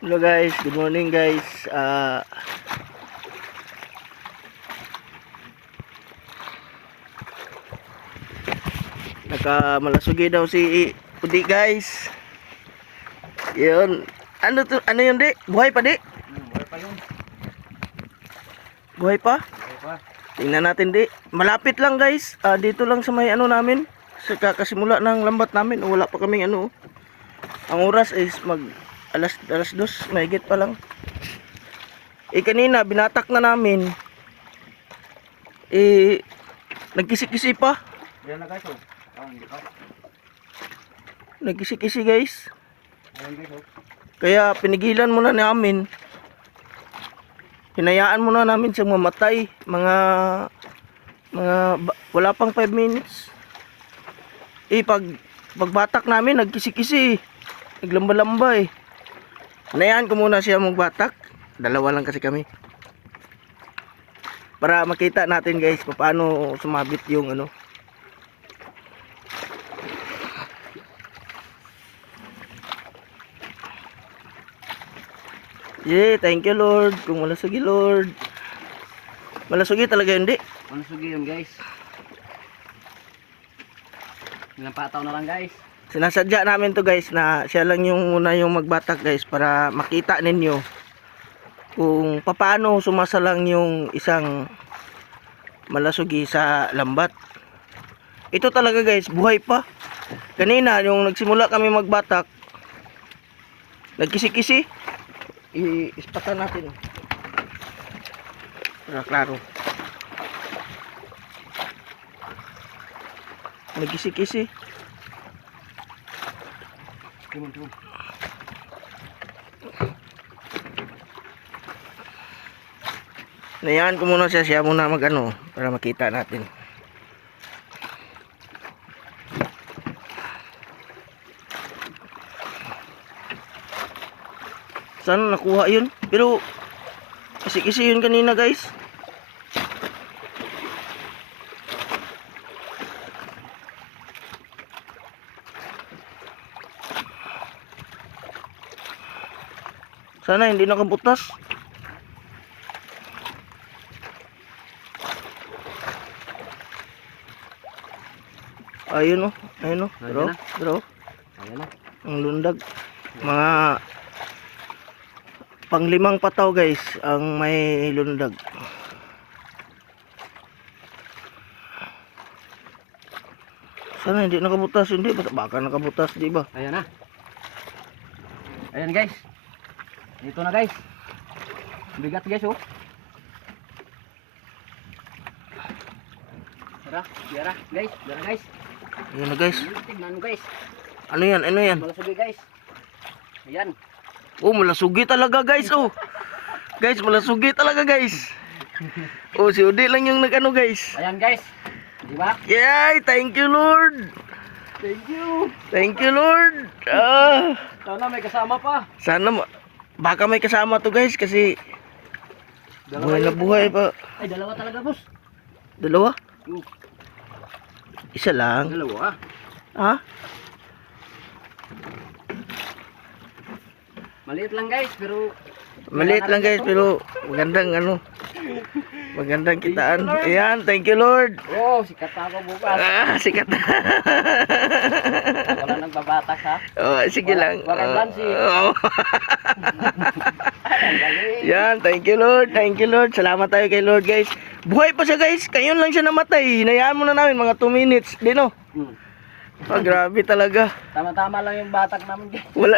Hello guys, good morning guys. Ah Nakamalasugi daw si Udi guys. Yun. Ano to? Ano yun di? Buhay pa di? Buhay pa yun. Buhay pa? Buhay pa. Tingnan natin di. Malapit lang guys. Ah, dito lang sa may ano namin. Sa kakasimula ng lambat namin. Wala pa kaming ano. Ang oras is mag alas, alas dos. Mahigit pa lang. Eh kanina binatak na namin. Eh nagkisi-kisi pa. Ayan na guys oh. Ah, guys. Ayan guys oh. Kaya pinigilan muna namin. Hinayaan muna namin siyang mamatay. Mga mga wala pang 5 minutes. Eh pag pagbatak namin nagkisi-kisi. Naglamba-lamba eh. Hinayaan ko muna siya magbatak. Dalawa lang kasi kami. Para makita natin guys paano sumabit yung ano. Yeah, thank you Lord. Kung malasugi Lord. Malasugi talaga hindi. Ano sugi yun guys? Ilang pataw na lang guys. Sinasadya namin to guys na siya lang yung muna yung magbatak guys para makita ninyo kung paano sumasalang yung isang malasugi sa lambat. Ito talaga guys, buhay pa. Kanina yung nagsimula kami magbatak, nagkisi-kisi. I-ispatan natin. Para klaro. Nagkisi-kisi. Tumon tumon. Nayaan ko muna siya, siya muna mag ano, para makita natin. Saan nakuha yun? Pero, kasi-kasi yun kanina guys. Sana hindi nakabutas. Ayun oh, ayun oh. Bro, Ayun bro. Ayan na. Ang lundag. Mga panglimang pataw guys ang may lundag. Sana hindi nakabutas, hindi baka nakabutas, di ba? Ayan na. Ayan guys. Dito na guys. Bigat guys oh. Tara, biara guys, biara guys. Ayun na guys. Tingnan mo guys. Ano yan? Ano yan? Malasugi guys. Ayan. Oh, malasugi talaga guys, oh. Guys, malasugi talaga guys. Oh, si Udi lang yung nag-ano guys. Ayan guys. Di ba? Yay! Thank you, Lord! Thank you. Thank you, Lord! Ah, Sana may kasama pa. sana ma- baka may kasama to guys kasi buhay na buhay pa. Ay, dalawa talaga boss. Dalawa? Yung Isa lang. Dalawa. Ha? Maliit lang guys, pero Maliit lang guys pero magandang ano. Magandang kitaan. Ayan, thank you, Lord. oh, sikat ako bukas. Ah, sikat. Wala nang babatak ha. oh, sige Wala- lang. wala. Oh. Ang galing. Yan, thank you Lord, thank you Lord. Salamat tayo kay Lord guys. Buhay pa siya guys, kayon lang siya namatay. Hinayaan mo na namin mga 2 minutes. Di no? Hmm. Oh, grabe talaga. Tama-tama lang yung batak namin guys. Wala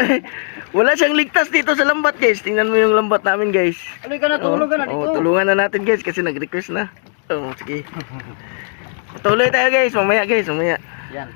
wala siyang ligtas dito sa lambat guys. Tingnan mo yung lambat namin guys. Tuloy ka na, tulog ka na Oh, dito. tulungan na natin guys kasi nag-request na. Oh, sige. Tuloy tayo guys, mamaya guys, mamaya. Yan.